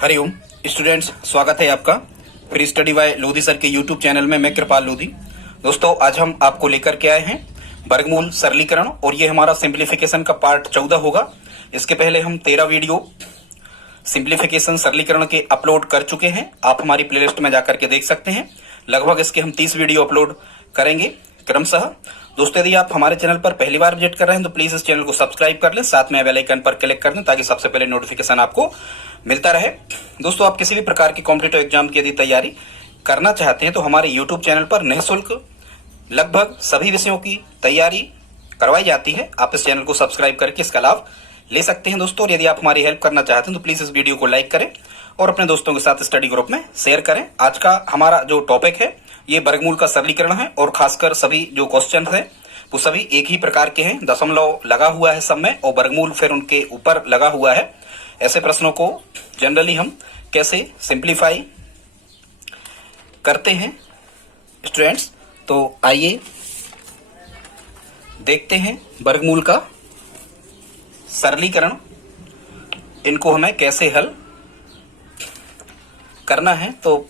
Hariom students, स्वागत है आपका free study bye Lodhi sir के यूट्यूब चैनल में। मैं कृपाल लोधी। दोस्तों, आज हम आपको लेकर के आए हैं वर्गमूल सरलीकरण और ये हमारा सिंप्लीफिकेशन का पार्ट 14 होगा। इसके पहले हम 13 वीडियो सिंप्लीफिकेशन सरलीकरण के अपलोड कर चुके हैं। आप हमारी प्लेलिस्ट में जाकर के देख सकते हैं। लगभग इसके हम 30 वीडियो अपलोड करेंगे क्रमशः। दोस्तों, यदि आप हमारे चैनल पर पहली बार विजिट कर रहे हैं तो प्लीज इस चैनल को सब्सक्राइब कर लें, साथ में बेल आइकन पर क्लिक कर दें ताकि सबसे पहले नोटिफिकेशन आपको मिलता रहे। दोस्तों, आप किसी भी प्रकार की कॉम्पिटिटिव एग्जाम की यदि तैयारी करना चाहते हैं तो हमारे यूट्यूब चैनल पर निःशुल्क लगभग सभी विषयों की तैयारी करवाई जाती है। आप इस चैनल को सब्सक्राइब करके इसका लाभ ले सकते हैं। दोस्तों, यदि आप हमारी हेल्प करना चाहते हैं तो प्लीज इस वीडियो को लाइक करें और अपने दोस्तों के साथ स्टडी ग्रुप में शेयर करें। आज का हमारा जो टॉपिक है ये वर्गमूल का सरलीकरण है और खासकर सभी जो क्वेश्चन है वो सभी एक ही प्रकार के हैं। दशमलव लगा हुआ है सब में और वर्गमूल फिर उनके ऊपर लगा हुआ है। ऐसे प्रश्नों को जनरली हम कैसे सिंप्लीफाई करते हैं स्टूडेंट्स, तो आइए देखते हैं वर्गमूल का सरलीकरण, इनको हमें कैसे हल करना है। तो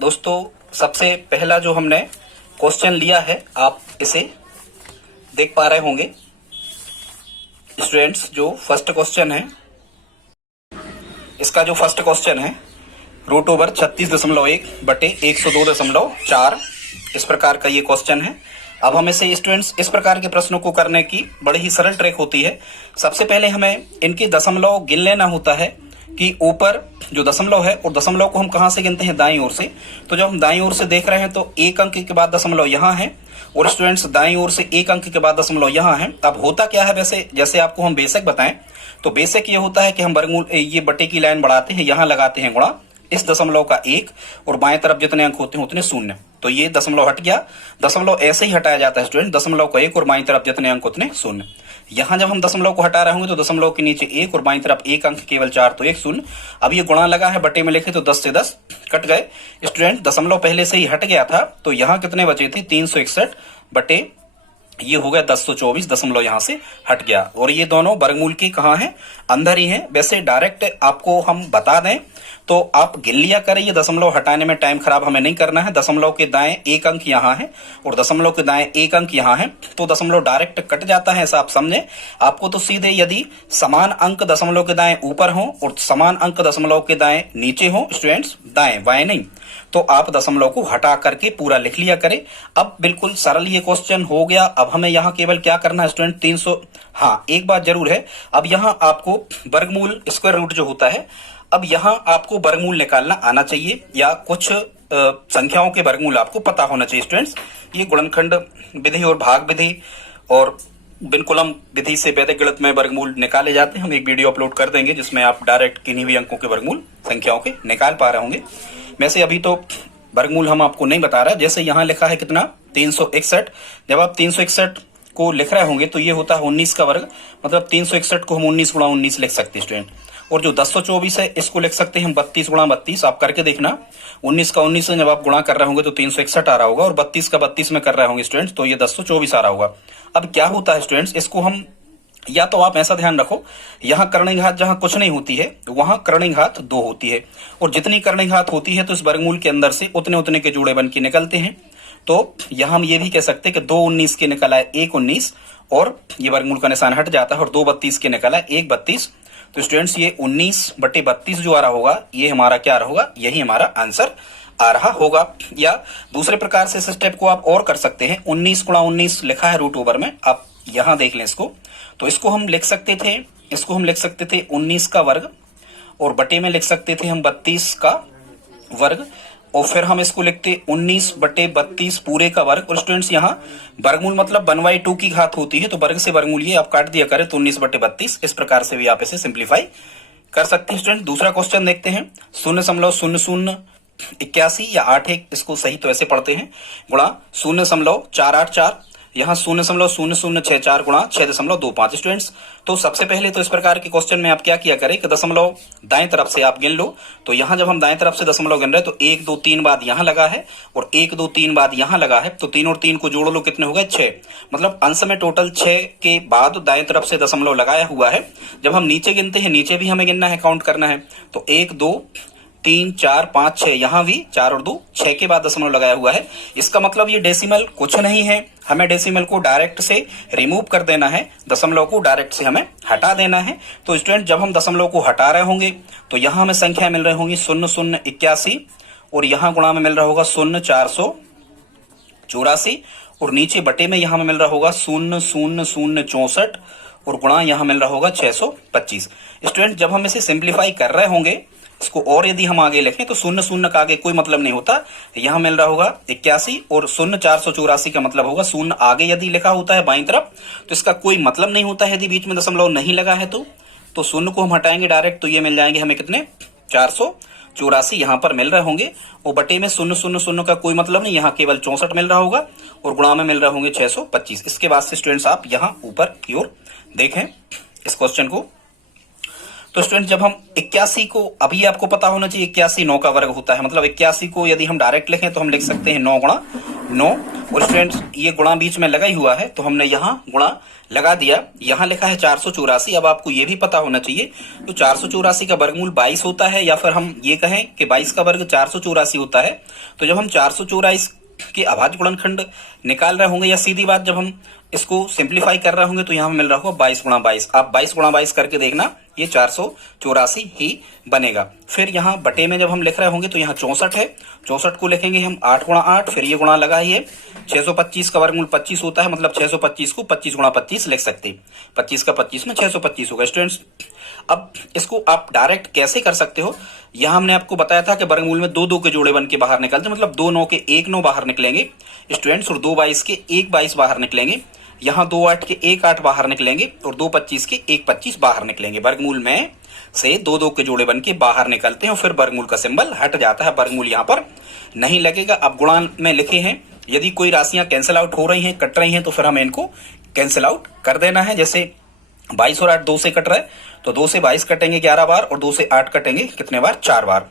दोस्तों, सबसे पहला जो हमने क्वेश्चन लिया है आप इसे देख पा रहे होंगे स्टूडेंट्स। जो फर्स्ट क्वेश्चन है, इसका जो फर्स्ट क्वेश्चन है √36.1 बटे 102.4, इस प्रकार का ये क्वेश्चन है। अब हम इसे स्टूडेंट्स इस प्रकार के प्रश्नों को करने की बड़ी ही सरल ट्रिक होती है। सबसे पहले हमें इनके दशमलव गिन लेना होता है कि ऊपर जो दशमलव है और दशमलव को हम कहां से गिनते हैं, दाईं ओर से। तो जब हम दाईं ओर से देख रहे हैं तो एक अंक के बाद दशमलव यहां है और स्टूडेंट्स दाईं ओर से एक अंक के बाद दशमलव यहां है। अब होता क्या है, वैसे जैसे आपको हम बेसिक बताएं तो बेसिक ये होता है कि हम वर्गमूल ये बटे की लाइन बढ़ाते हैं, यहां लगाते हैं गुणा इस दशमलव का 1 और बाएं तरफ जितने अंक होते हैं उतने 0। तो ये दशमलव हट गया। दशमलव ऐसे ही हटाया जाता है स्टूडेंट, दशमलव का 1 और बाएं तरफ जितने अंक उतने 0। यहां जब हम दशमलव को हटा रहे होंगे तो दशमलव के नीचे 1 और बाएं तरफ एक अंक केवल 4, तो 1 0। अब ये गुणा लगा है, बटे में लिखे तो 10 से 10 कट गए स्टूडेंट। दशमलव पहले से ही हट गया था तो यहां कितने बचे थे, 361 बटे ये हो गया 1024, दशमलव यहां से हट गया। और ये दोनों वर्गमूल के कहां हैं, अंदर ही हैं। वैसे डायरेक्ट आपको हम बता दें तो आप गिन लिया करें, ये दशमलव हटाने में टाइम खराब हमें नहीं करना है। दशमलव के दाएं एक अंक यहां है और दशमलव के दाएं एक अंक यहां है, तो दशमलव डायरेक्ट कट जाता है, ऐसा आप समझे। आपको तो सीधे यदि समान अंक दशमलव के दाएं ऊपर हो और समान अंक दशमलव के दाएं नीचे हो स्टूडेंट्स, दाएं बाएं नहीं, तो आप दशमलव को हटा करके पूरा लिख लिया करें। अब बिल्कुल सरल ये क्वेश्चन हो गया। अब हमें यहाँ केवल क्या करना है स्टूडेंट, 300। हाँ, एक बात जरूर है, अब यहाँ आपको वर्गमूल स्क्वायर रूट जो होता है, अब यहाँ आपको वर्गमूल निकालना आना चाहिए या कुछ संख्याओं के वर्गमूल आपको पता होना चाहिए स्टूडेंट्स। ये गुणनखंड विधि और भाग विधि और बिनकुलम विधि से वैदिक गणित में वर्गमूल निकाले जाते हैं। हम एक वीडियो अपलोड कर देंगे जिसमें आप डायरेक्ट किन्हीं भी अंकों के वर्गमूल संख्याओं के निकाल पा रहे होंगे। वैसे अभी तो वर्गमूल हम आपको नहीं बता रहा। जैसे यहाँ लिखा है कितना, 361। जब आप 361 को लिख रहे होंगे तो ये होता है 19 का वर्ग, मतलब 361 को हम 19 गुणा 19 लिख सकते हैं स्टूडेंट। और जो 1024 है इसको लिख सकते हैं हम 32 गुणा 32। आप करके देखना, 19 का 19 से जब आप गुणा कर रहे होंगे तो 361 आ रहा होगा और 32 का 32 में कर रहे होंगे स्टूडेंट्स तो ये 1024 आ रहा होगा। अब क्या होता है स्टूडेंट्स, इसको हम या तो आप ऐसा ध्यान रखो, यहां कर्णिघात जहां कुछ नहीं होती है वहां कर्णिघात 2 होती है और जितनी कर्णिघात होती है तो इस वर्गमूल के अंदर से उतने उतने के जोड़े बन के निकलते हैं। तो यहां हम ये भी कह सकते हैं कि 2 19 के निकला है 1 19 और ये वर्गमूल का निशान हट जाता है और 2 32 के निकला है 1 32। तो स्टूडेंट्स ये 19 बटे 32 जो आ रहा होगा ये हमारा क्या रहा होगा, यही हमारा आंसर आ रहा होगा। या दूसरे प्रकार से इस स्टेप को आप और कर सकते हैं, 19 गुणा 19 लिखा है रूट ओवर में, आप यहां देख लें इसको। तो इसको हम लिख सकते थे 19 का वर्ग और बटे में लिख सकते थे हम 32 का वर्ग और फिर हम इसको लिखते 19 बटे 32 पूरे का वर्ग। और स्टूडेंट्स यहाँ वर्गमूल मतलब 1/2 की घात होती है तो वर्ग से वर्गमूल ये आप काट दिया करें तो 19 बटे 32। इस प्रकार से भी आप इसे सिंप्लीफाई कर सकते हैं स्टूडेंट। दूसरा क्वेश्चन देखते हैं, 0.0081 या 81, इसको सही तो ऐसे पढ़ते हैं, गुणा 0.484, यहाँ 0.0064 गुणा 6.25 स्टूडेंट्स। तो सबसे पहले तो इस प्रकार के क्वेश्चन में आप क्या किया करें कि दशमलव दाएं तरफ से आप गिन लो। तो यहाँ जब हम दाएं तरफ से दशमलव गिन रहे हैं तो 1 2 3 बाद यहाँ लगा है और 1 2 3 बाद यहाँ लगा है, तो 3 और 3 को जोड़ लो, कितने हो गए 6। मतलब अंश में टोटल 6 के बाद दाएं तरफ से दशमलव लगाया हुआ है। जब हम नीचे गिनते हैं नीचे भी हमें गिनना है, काउंट करना है। तो 1 2 3 4 5 6, यहाँ भी 4 और 2 6 के बाद दशमलव लगाया हुआ है। इसका मतलब ये डेसिमल कुछ नहीं है, हमें डेसिमल को डायरेक्ट से रिमूव कर देना है, दशमलव को डायरेक्ट से हमें हटा देना है। तो स्टूडेंट जब हम दशमलव को हटा रहे होंगे तो यहाँ हमें संख्या मिल रही होंगी 0081 और यहाँ गुणा में मिल रहा होगा 0484 और नीचे बटे में यहाँ में मिल रहा होगा 00064 और गुणा यहाँ मिल रहा होगा 625। स्टूडेंट जब हम इसे सिंप्लीफाई कर रहे होंगे इसको और यदि हम आगे लिखें तो 00 का आगे कोई मतलब नहीं होता, यहाँ मिल रहा होगा 81 और 0484 का मतलब होगा 0 आगे यदि लिखा होता है बाईं तरफ तो इसका कोई मतलब नहीं होता है यदि बीच में दशमलव नहीं लगा है तो 0 को हम हटाएंगे डायरेक्ट तो ये मिल जाएंगे हमें कितने 484 यहाँ पर मिल रहे होंगे और बटे में 000 का कोई मतलब नहीं, यहाँ केवल 64 मिल रहा होगा और गुणा में मिल रहे होंगे 625। इसके बाद से स्टूडेंट्स आप यहाँ ऊपर की ओर देखें इस क्वेश्चन को। तो स्टूडेंट जब हम 81 को, अभी आपको पता होना चाहिए 81 9 का वर्ग होता है, मतलब 81 को यदि हम डायरेक्ट लिखें तो हम लिख सकते हैं 9 गुणा 9 और स्टूडेंट्स ये गुणा बीच में लगा ही हुआ है तो हमने यहाँ गुणा लगा दिया, यहाँ लिखा है 484। अब आपको ये भी पता होना चाहिए तो 484 का वर्गमूल 22 होता है या फिर हम ये कहें कि 22 का वर्ग 484 होता है। तो जब हम 484 के अभाज्य गुणनखंड निकाल रहे होंगे या सीधी बात जब हम इसको सिंप्लीफाई कर रहे होंगे तो यहाँ मिल रहा होगा 22 गुणा 22। आप 22 गुणा 22 करके देखना ये 484 ही बनेगा। फिर यहाँ बटे में जब हम लिख रहे होंगे तो यहाँ 64 है, 64 को लिखेंगे हम 8 गुणा 8, फिर ये गुणा लगा ही है 625 का वर्गमूल 25 होता है, मतलब 625 को 25 गुणा 25 लिख सकते हैं, 25 का 25 में 625 होगा। स्टूडेंट्स अब इसको आप डायरेक्ट कैसे कर सकते हो, यहाँ हमने आपको बताया था कि वर्गमूल में 2 2 के जोड़े बन के बाहर निकलते, मतलब 2 9 के 1 9 बाहर निकलेंगे स्टूडेंट्स और 2 22 के 1 22 बाहर निकलेंगे, यहाँ 2 8 के 1 8 बाहर निकलेंगे और 2 25 के 1 25 बाहर निकलेंगे। वर्गमूल में से 2 2 के जोड़े बन के बाहर निकलते हैं और फिर वर्गमूल का सिंबल हट जाता है, वर्गमूल यहाँ पर नहीं लगेगा। अब गुणा में लिखे हैं, यदि कोई राशियां कैंसिल आउट हो रही हैं कट रही हैं तो फिर हमें इनको कैंसिल आउट कर देना है। जैसे 22 और 8 2 से कट रहा है तो 2 से 22 कटेंगे 11 बार और 2 से 8 कटेंगे कितने बार 4 बार।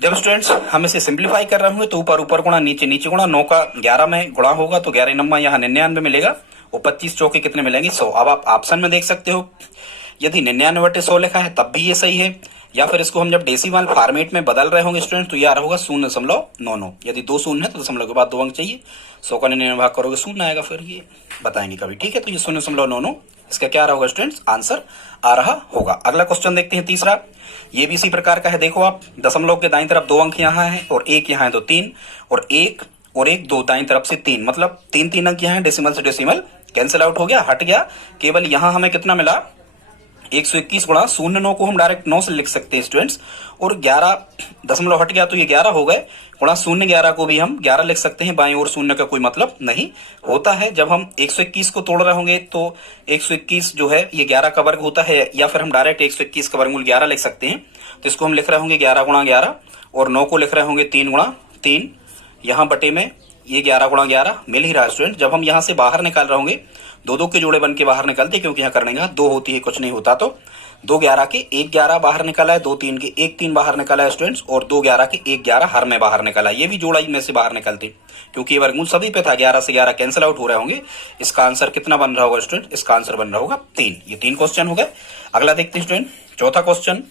जब स्टूडेंट्स हम इसे सिंप्लीफाई कर रहे होंगे तो ऊपर ऊपर गुणा नीचे नीचे गुणा, 9 का 11 में गुणा होगा तो 11 नंबर यहाँ 99 मिलेगा और 25 चौके कितने मिलेंगे 100। अब आप ऑप्शन में देख सकते हो यदि 99/100 लिखा है तब भी ये सही है, या फिर इसको हम जब डेसिमल फॉर्मेट में बदल रहे होंगे स्टूडेंट तो ये आ रहा होगा 0.99। यदि 2 शून्य है तो दशमलव के बाद 2 अंक चाहिए, 100 का 99 भाग करोगे 0 आएगा, फिर ये बताएंगे कभी, ठीक है। तो ये 0.99 इसका क्या आ रहा होगा स्टूडेंट्स आंसर आ रहा होगा। अगला क्वेश्चन देखते हैं तीसरा, ये भी इसी प्रकार का है। देखो आप दशमलव के दाईं तरफ 2 अंक यहाँ है और 1 यहाँ है तो 3 और 1 2 दाईं तरफ से 3, मतलब 3 3 अंक यहाँ है, डेसिमल से डेसिमल कैंसिल आउट हो गया, हट गया। केवल यहाँ हमें कितना मिला 121 गुणा 0.9 को हम डायरेक्ट 9 से लिख सकते हैं स्टूडेंट्स, और 11 दशमलव हट गया तो ये 11 हो गए, गुणा 0.11 को भी हम 11 लिख सकते हैं, बाईं ओर 0 का कोई मतलब नहीं होता है। जब हम 121 को तोड़ रहे होंगे तो 121 जो है ये 11 का वर्ग होता है, या फिर हम डायरेक्ट 121 का वर्गमूल 11 लिख सकते हैं। तो इसको हम लिख रहे होंगे 11 गुणा 11 और 9 को लिख रहे होंगे 3 गुणा 3, यहाँ बटे में ये 11 गुणा 11 मिल ही रहा स्टूडेंट। जब हम यहाँ से बाहर निकाल रहे होंगे 2 2 के जोड़े बन के बाहर निकलते, क्योंकि यहाँ करने का 2 होती है कुछ नहीं होता, तो 2 11 के 1 11 बाहर निकला है, 2 3 के 1 3 बाहर निकला है स्टूडेंट्स, और 2 11 के 1 11 हर में बाहर निकला है, ये भी जोड़ा में से बाहर निकलते क्योंकि ये वर्गमूल सभी पे था, 11 से 11 कैंसिल आउट हो रहे होंगे। इसका आंसर कितना बन रहा होगा स्टूडेंट, इसका आंसर बन रहा होगा 3। ये 3 क्वेश्चन हो गए। अगला देखते हैं स्टूडेंट चौथा क्वेश्चन,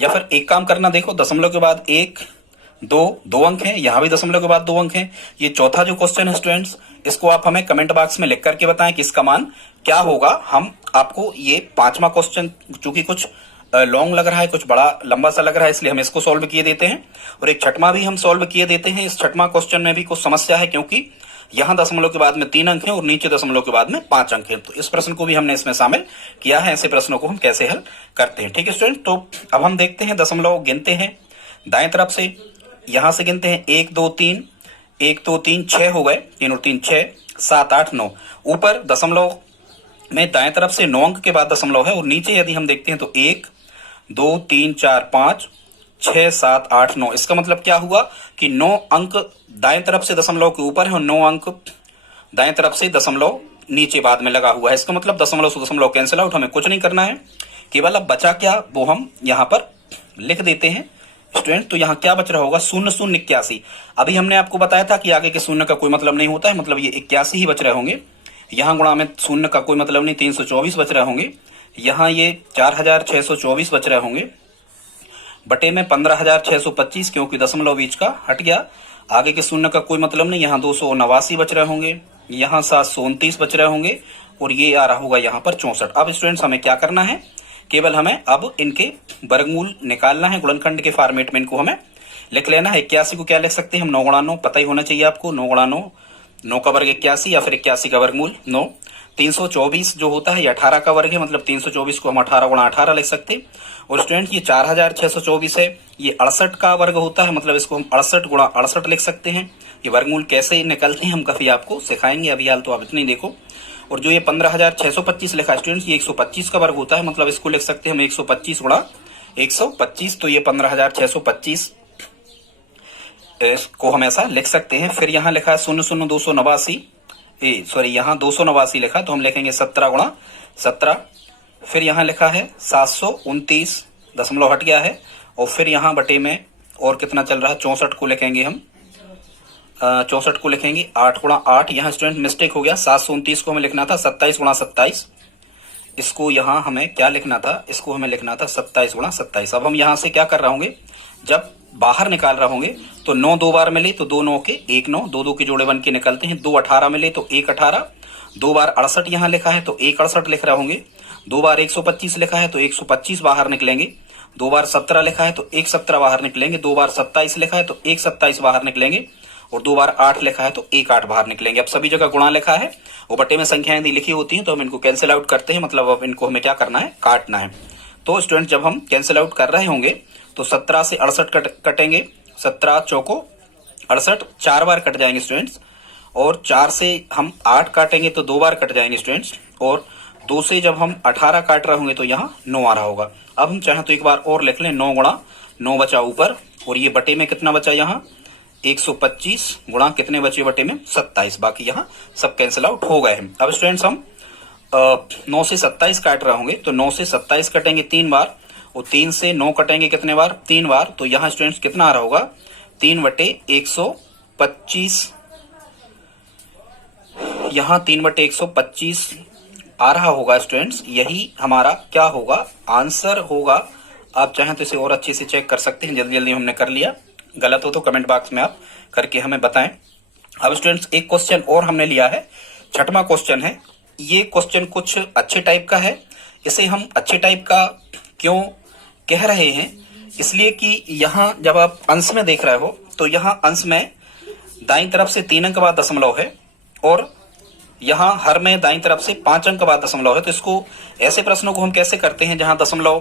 या फिर एक काम करना, देखो दशमलव के बाद 1 2 अंक है, यहाँ भी दशमलव के बाद 2 अंक है। ये चौथा जो क्वेश्चन है स्टूडेंट्स इसको आप हमें कमेंट बॉक्स में लिख करके बताएं कि इसका मान क्या होगा। हम आपको ये 5वां क्वेश्चन चूंकि कुछ लॉन्ग लग रहा है, कुछ बड़ा लंबा सा लग रहा है, इसलिए हम इसको सॉल्व किए देते हैं, और एक 6वां भी हम सॉल्व किए देते हैं। इस 6वां क्वेश्चन में भी कुछ समस्या है, क्योंकि यहाँ दशमलव के बाद में 3 अंक है और नीचे दशमलव के बाद में 5 अंक है, तो इस प्रश्न को भी हमने इसमें शामिल किया है। ऐसे प्रश्नों को हम कैसे हल करते हैं, ठीक है स्टूडेंट। तो अब हम देखते हैं दशमलव गिनते हैं दाएं तरफ से, यहां से गिनते हैं 1 2 3 1 2 3 6 हो गए, 3 और 3 6 7 8 9। ऊपर दशमलव में दाएं तरफ से 9 अंक के बाद दशमलव है, और नीचे यदि हम देखते हैं तो 1 2 3 4 5 6 7 8 9। इसका मतलब क्या हुआ कि 9 अंक दाएं तरफ से दशमलव के ऊपर है और 9 अंक दाएं तरफ से दशमलव नीचे बाद में लगा हुआ है। इसका मतलब दशमलव से दशमलव कैंसिल आउट, हमें कुछ नहीं करना है, केवल अब बचा क्या वो हम यहाँ पर लिख देते हैं स्टूडेंट। तो यहाँ क्या बच रहा होगा 0081। अभी हमने आपको बताया था कि आगे के 0 का कोई मतलब नहीं होता है, मतलब ये 81 ही बच रहे होंगे। यहाँ गुणा में 0 का कोई मतलब नहीं, 324 बच रहे होंगे। यहाँ ये 4624 बच रहे होंगे। बटे में 15,625, क्योंकि दशमलव बीच का हट गया, आगे के शून्य का कोई मतलब नहीं। यहाँ 289 बच रहे होंगे, यहाँ 729 बच रहे होंगे, और ये आ रहा होगा यहाँ पर 64। अब स्टूडेंट्स हमें क्या करना है, केवल हमें अब इनके वर्गमूल निकालना है। गुणनखंड के फॉर्मेट में इनको हमें लिख लेना है। 81 को क्या लिख सकते हैं हम, 9 गुणा 9, पता ही होना चाहिए आपको, 9 गुणा 9, 9 का वर्ग 81, या फिर 81 का वर्गमूल 9। 324 जो होता है ये 18 का वर्ग है, मतलब 324 को हम 18 गुणा 18 लिख सकते हैं। और स्टूडेंट ये 4624 है, ये 68 का वर्ग होता है, मतलब इसको हम 68 गुणा 68 लिख सकते हैं। ये वर्गमूल कैसे निकलते हैं हम कभी आपको सिखाएंगे, अभी हाल तो आप इतनी देखो। और जो ये 15,625 लिखा है स्टूडेंट्स, ये 125 का वर्ग होता है, मतलब इसको लिख सकते हैं हम 125 गुणा 125, तो ये 15,625 इसको हम ऐसा लिख सकते हैं। फिर यहाँ लिखा है 00289, सॉरी यहाँ 289 लिखा, तो हम लिखेंगे 17 गुणा 17। फिर यहाँ लिखा है 729, दशमलव हट गया है, और फिर यहाँ बटे में और कितना चल रहा है, 64 को लिखेंगे हम, 64 को लिखेंगे 8 गुणा 8। यहाँ स्टूडेंट मिस्टेक हो गया, 729 को हमें लिखना था 27 गुणा 27, इसको यहाँ हमें क्या लिखना था, इसको हमें लिखना था 27 गुणा 27। अब हम यहाँ से क्या कर रहे होंगे, जब बाहर निकाल रहे होंगे तो 9 दो बार मिले तो 2 9 के 1 9, 2 2 के जोड़े बन के निकलते हैं। 2 18 मिले तो 1 18, 2 बार 68 यहाँ लिखा है तो 1 68 लिख रहे होंगे। 2 बार 125 लिखा है तो 125 बाहर निकलेंगे। 2 बार 17 लिखा है तो 1 17 बाहर निकलेंगे। 2 बार 27 लिखा है तो 1 27 बाहर निकलेंगे, और 2 बार 8 लिखा है तो 1 8 बाहर निकलेंगे। अब सभी जगह गुणा लिखा है, वो बटे में संख्याएं लिखी होती हैं, तो हम इनको कैंसिल आउट करते हैं, मतलब अब इनको हमें क्या करना है, काटना है। तो स्टूडेंट जब हम कैंसिल आउट कर रहे होंगे तो 17 से 68 कटेंगे, 17 चौको 68, 4 बार कट जाएंगे स्टूडेंट्स, और 4 से हम 8 काटेंगे तो 2 बार कट जाएंगे स्टूडेंट्स, और 2 से जब हम 18 काट रहे होंगे तो यहाँ 9 आ रहा होगा। अब हम चाहें तो एक बार और लिख लें, 9 गुणा 9 बचा ऊपर, और ये बटे में कितना बचा, यहाँ 125 गुणा कितने बचे बटे में 27, बाकी यहाँ सब कैंसिल आउट हो गए हैं। अब स्टूडेंट्स हम 9 से 27 काट रहे होंगे तो 9 से 27 कटेंगे 3 बार, और 3 से 9 कटेंगे कितने बार, 3 बार, तो यहाँ स्टूडेंट्स कितना आ रहा होगा, 3 बटे 125, यहाँ 3 बटे 125 आ रहा होगा स्टूडेंट्स। यही हमारा क्या होगा, आंसर होगा। आप चाहें तो इसे और अच्छे से चेक कर सकते हैं, जल्दी जल्दी हमने कर लिया, गलत हो तो कमेंट बॉक्स में आप करके हमें बताएं। अब स्टूडेंट्स एक क्वेश्चन और हमने लिया है, 6वां क्वेश्चन है। ये क्वेश्चन कुछ अच्छे टाइप का है। इसे हम अच्छे टाइप का क्यों कह रहे हैं, इसलिए कि यहाँ जब आप अंश में देख रहे हो तो यहाँ अंश में दाईं तरफ से 3 अंक बाद दशमलव है, और यहाँ हर में दाईं तरफ से 5 अंक बाद दशमलव है। तो इसको ऐसे प्रश्नों को हम कैसे करते हैं जहां दशमलव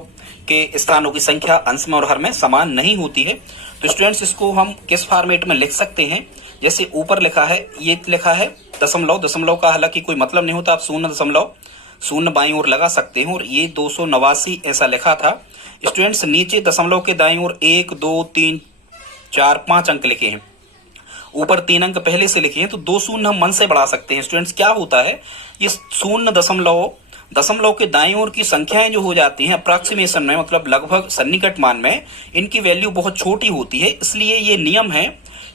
के स्थानों की संख्या अंश में और हर में समान नहीं होती है। तो स्टूडेंट्स इसको हम किस फॉर्मेट में लिख सकते हैं, जैसे ऊपर लिखा है, ये लिखा है दशमलव, दशमलव का हालांकि कोई मतलब नहीं होता, आप 0.0 बाईं ओर लगा सकते हैं, और ये 289 ऐसा लिखा था। स्टूडेंट्स नीचे दशमलव के दाईं ओर 1 2 3 4 5 अंक लिखे हैं, ऊपर 3 अंक पहले से लिखे हैं, तो 2 शून्य हम मन से बढ़ा सकते हैं। स्टूडेंट्स क्या होता है, ये 0.0 के दाईं ओर की संख्याएं जो हो जाती हैं अप्रॉक्सीमेशन में, मतलब लगभग सन्निकट मान में, इनकी वैल्यू बहुत छोटी होती है। इसलिए ये नियम है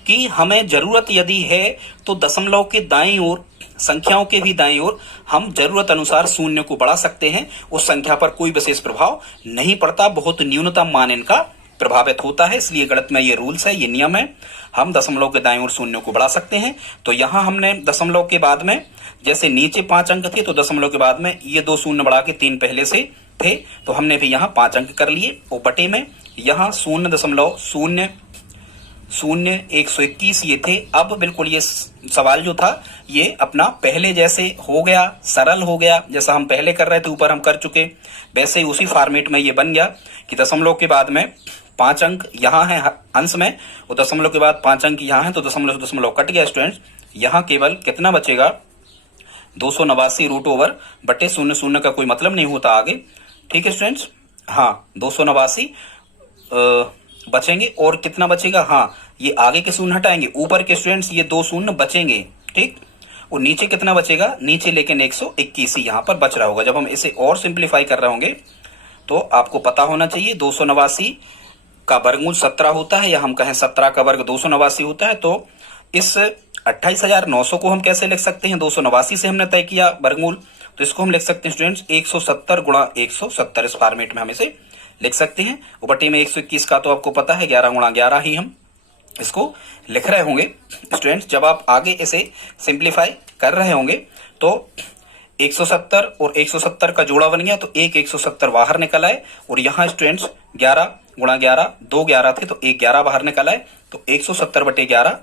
कि हमें जरूरत यदि है तो दशमलव के दाईं ओर, संख्याओं के भी दाईं ओर हम जरूरत अनुसार शून्य को बढ़ा सकते हैं। उस संख्या पर कोई विशेष प्रभाव नहीं पड़ता, बहुत न्यूनतम मान इनका प्रभावित होता है। इसलिए गणित में ये रूल्स है, ये नियम है, हम दशमलव के दाईं ओर शून्य को बढ़ा सकते हैं। तो यहाँ हमने दशमलव के बाद में, जैसे नीचे 5 अंक थे तो दशमलव के बाद में ये 2 शून्य बढ़ा के 3 पहले से थे, तो हमने भी यहाँ 5 अंक कर लिए। और बटे में यहाँ 0.00121 ये थे। अब बिल्कुल ये सवाल जो था ये अपना पहले जैसे हो गया, सरल हो गया, जैसा हम पहले कर रहे थे ऊपर हम कर चुके, वैसे ही उसी फॉर्मेट में ये बन गया कि दशमलव के बाद में 5 अंक यहाँ है अंश में, और दशमलव के बाद 5 अंक यहाँ है, तो दशमलव से दशमलव कट गया स्टूडेंट्स। यहाँ केवल कितना बचेगा, 289 रूट ओवर बटे 0 का कोई मतलब नहीं होता आगे, ठीक है स्टूडेंट्स। हाँ 289 बचेंगे, और कितना बचेगा, हाँ ये आगे के शून्य हटाएंगे, ऊपर के स्टूडेंट्स ये 2 शून्य बचेंगे, ठीक। और नीचे कितना बचेगा, नीचे लेकिन 121 यहाँ पर बच रहा होगा। जब हम इसे और सिंप्लीफाई कर रहे होंगे तो आपको पता होना चाहिए 289 का वर्गमूल 17 होता है, या हम कहें 17 का वर्ग 289 होता है। तो इस 28,900 को हम कैसे लिख सकते हैं, 289 से हमने तय किया वर्गमूल, तो इसको हम लिख सकते हैं स्टूडेंट्स 170 गुणा 170, इस फॉर्मेट में हम इसे लिख सकते हैं। बटे में 121 का तो आपको पता है 11 गुणा 11 ही हम इसको लिख रहे होंगे। स्टूडेंट्स जब आप आगे इसे सिंप्लीफाई कर रहे होंगे तो 170 और 170 का जोड़ा बन गया तो 170 बाहर निकल आए, और यहाँ स्टूडेंट्स 11 गुणा 11 2 11 थे तो 1 11 बाहर निकल आए, तो 170 बटे 11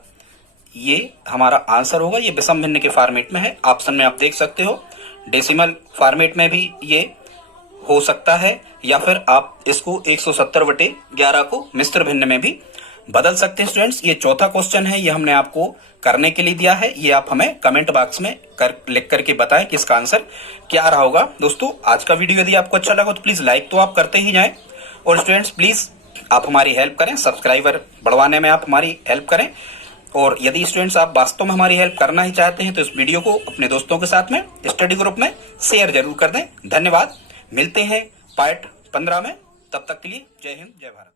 ये हमारा आंसर होगा। ये विषम भिन्न के फॉर्मेट में है, ऑप्शन में आप देख सकते हो। डेसिमल फॉर्मेट में भी ये हो सकता है, या फिर आप इसको 170 बटे 11 को मिश्र भिन्न में भी बदल सकते हैं। स्टूडेंट्स ये चौथा क्वेश्चन है, ये हमने आपको करने के लिए दिया है। ये आप हमें कमेंट बॉक्स में लिख करके बताएं कि इसका आंसर क्या रहा होगा। दोस्तों आज का वीडियो यदि आपको अच्छा लगा तो प्लीज लाइक तो आप करते ही जाएं, और स्टूडेंट्स प्लीज आप हमारी हेल्प करें, सब्सक्राइबर बढ़वाने में आप हमारी हेल्प करें। और यदि स्टूडेंट्स आप वास्तव में हमारी हेल्प करना ही चाहते हैं तो इस वीडियो को अपने दोस्तों के साथ में स्टडी ग्रुप में शेयर जरूर कर दें। धन्यवाद, मिलते हैं पार्ट 15 में, तब तक के लिए जय हिंद जय भारत।